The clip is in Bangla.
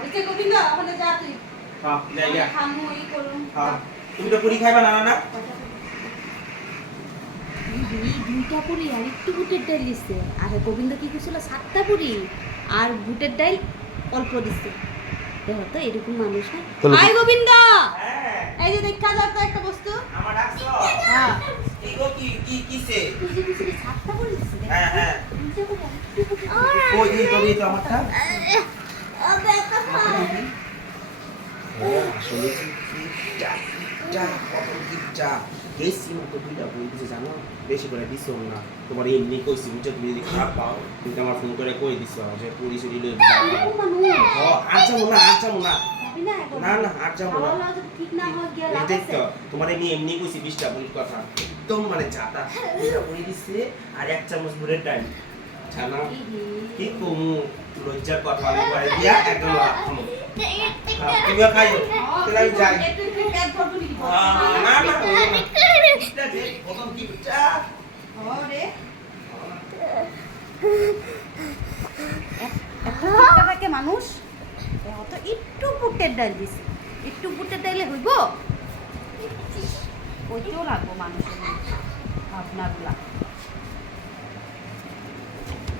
হইছে গোবিন্দ ওখানে যা তুই হ্যাঁ যাইয়া খামু ই করুম হ্যাঁ তুমি তো পুরি খাইবা না না এই দুইটা পুরি আর একটু বুটের ডাল দিছে আর গোবিন্দ কি কইছিল 7টা পুরি আর বুটের ডাল অল্প দিছে দেখো তো এরকম মানুষ না আই গোবিন্দ হ্যাঁ এই যে দেখা যাও তো একটা বস্তু আমার ডাকছো হ্যাঁ কি গো কি কিসে তুই যে কইছিলি 7টা পুরি দিছে হ্যাঁ হ্যাঁ দুইটা পুরি আর একটু বুটের ওই দিই তো আমারটা আবে কথা আসলে কিটা কত কিটা এই সিমা তো দুইটা বই দিছে জানো বেশি করে দিছো না তোমার এমনি কইছি বুঝছো তুমি যদি খারাপ পাও তুমি আমার ফোন করে কই দিছো যে পুরি চুরি লই এরকম মানুষ ও আচ্ছা মোনা যাবি না এখন না আর যাবো না খাওয়া যদি ঠিক না হয় গিয়া লাভ এই আছে তো তোমার এমনি কইছি 20টা বই কথা একদম মানে জাতা দুইটা বই দিছে আর এক চামচ গুড়ের ডাল জানা কি কমু লজ্জার কথা আমি করে দিয়া একদম খামু তুমিও খাইও তাহলে আমি যাই না এটা যে প্রথম কি বুঝছা ওরে একটা থাকে মানুষ তো একটু বুটের ডাল দিছে একটু বুটের ডালে হইব কইতেও লাগবো মানুষের ভাবনাগুলা